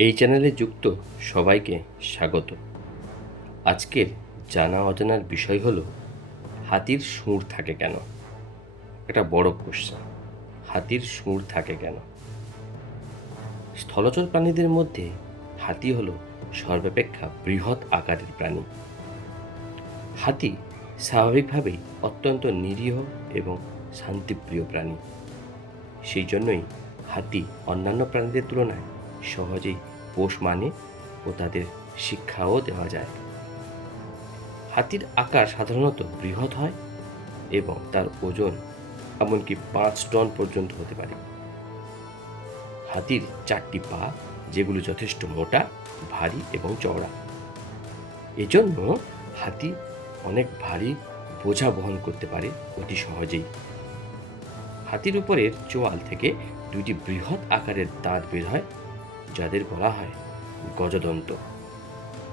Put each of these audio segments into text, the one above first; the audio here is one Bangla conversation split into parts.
এই চ্যানেলে যুক্ত সবাইকে স্বাগত। আজকের জানা অজানার বিষয় হলো, হাতির সুর থাকে কেন? এটা বড় কোশ্চেন হাতির সুর থাকে কেন? স্থলচর প্রাণীদের মধ্যে হাতি হলো সর্বাপেক্ষা বৃহৎ আকারের প্রাণী। হাতি স্বাভাবিকভাবেই অত্যন্ত নিরীহ এবং শান্তিপ্রিয় প্রাণী। সেই জন্যই হাতি অন্যান্য প্রাণীদের তুলনায় সহজেই পোষ মানে ও তাদের শিক্ষাও দেওয়া যায়। হাতির আকার সাধারণত বৃহৎ হয় এবং তার ওজন এমনকি পাঁচ টন পর্যন্ত হতে পারে। হাতির চারটি পা, যেগুলো যথেষ্ট মোটা, ভারী এবং চওড়া। এজন্য হাতি অনেক ভারী বোঝা বহন করতে পারে অতি সহজেই। হাতির উপরের চোয়াল থেকে দুইটি বৃহৎ আকারের দাঁত বের হয় যাদের বলা হয় গজদন্ত।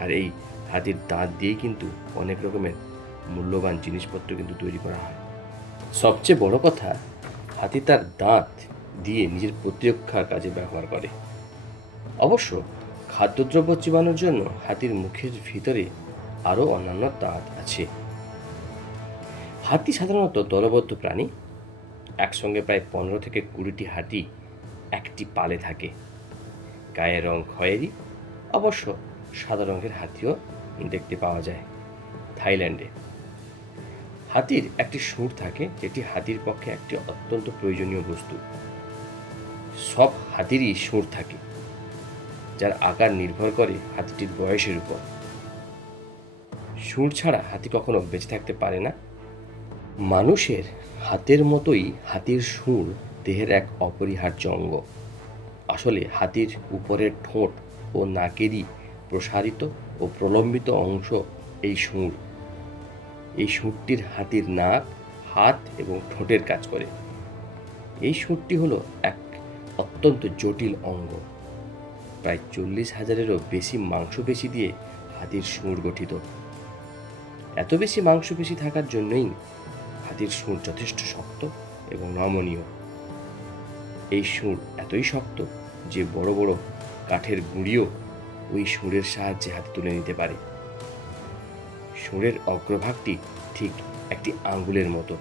আর এই হাতির দাঁত দিয়েই কিন্তু অনেক রকমের মূল্যবান জিনিসপত্র কিন্তু তৈরি করা হয়। সবচেয়ে বড় কথা, হাতি তার দাঁত দিয়ে নিজের প্রতিরক্ষার কাজে ব্যবহার করে। অবশ্য খাদ্যদ্রব্য চিবানোর জন্য হাতির মুখের ভিতরে আরও অন্যান্য দাঁত আছে। হাতি সাধারণত দলবদ্ধ প্রাণী। একসঙ্গে প্রায় পনেরো থেকে কুড়িটি হাতি একটি পালে থাকে। গায়ের রং খয়েরি, অবশ্য সাদা রঙের হাতিও দেখতে পাওয়া যায় থাইল্যান্ডে। হাতির একটি সুর থাকে, যেটি হাতির পক্ষে একটি অত্যন্ত প্রয়োজনীয় বস্তু। সব হাতিরই সুর থাকে, যার আকার নির্ভর করে হাতিটির বয়সের উপর। সুর ছাড়া হাতি কখনো বেঁচে থাকতে পারে না। মানুষের হাতের মতোই হাতির সুর দেহের এক অপরিহার্য অঙ্গ। আসলে হাতির উপরের ঠোঁট ও নাকেরই প্রসারিত ও প্রলম্বিত অংশ এই সুর এই সুরটির হাতির নাক, হাত এবং ঠোঁটের কাজ করে। এই সুরটি হলো এক অত্যন্ত জটিল অঙ্গ। প্রায় চল্লিশ হাজারেরও বেশি মাংসপেশি দিয়ে হাতির সুর গঠিত। এত বেশি মাংসপেশি থাকার জন্যই হাতির সুর যথেষ্ট শক্ত এবং নমনীয় এই সুর এতই শক্ত যে বড় বড় কাঠের গুঁড়িও ওই সুরের সাহায্যে হাতে তুলে নিতে পারে। সুরের অগ্রভাগটি ঠিক একটি আঙ্গুলের মতো।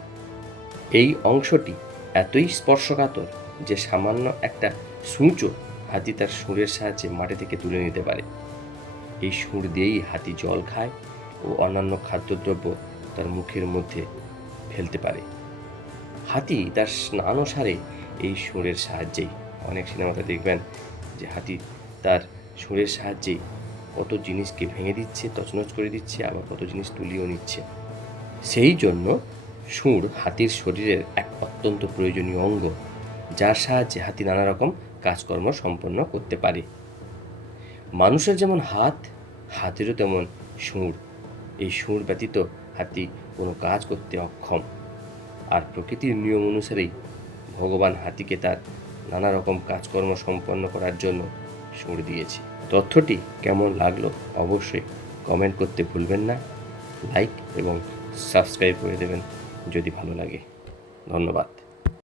এই অংশটি এতই স্পর্শকাতর যে সামান্য একটা সূচও হাতি তার সুরের সাহায্যে মাটি থেকে তুলে নিতে পারে। এই সুর দিয়েই হাতি জল খায় ও অন্যান্য খাদ্যদ্রব্য তার মুখের মধ্যে ফেলতে পারে। হাতি তার স্নান সারে এই সুরের সাহায্যেই। অনেক সিনেমাতে দেখবেন যে হাতি তার সুরের সাহায্যেই কত জিনিসকে ভেঙে দিচ্ছে, তছনছ করে দিচ্ছে, আবার কত জিনিস তুলিয়েও নিচ্ছে। সেই জন্য সুর হাতির শরীরের এক অত্যন্ত প্রয়োজনীয় অঙ্গ, যার সাহায্যে হাতি নানা রকম কাজকর্ম সম্পন্ন করতে পারে। মানুষের যেমন হাত, হাতেরও তেমন সুর। এই সুর ব্যতীত হাতি কোনো কাজ করতে অক্ষম। আর প্রকৃতির নিয়ম অনুসারেই ভগবান হাতিকে তার নানা রকম কাজকর্ম সম্পন্ন করার জন্য সুর দিয়েছি। তথ্যটি কেমন লাগল অবশ্যই কমেন্ট করতে ভুলবেন না। লাইক এবং সাবস্ক্রাইব করে দেবেন যদি ভালো লাগে। ধন্যবাদ।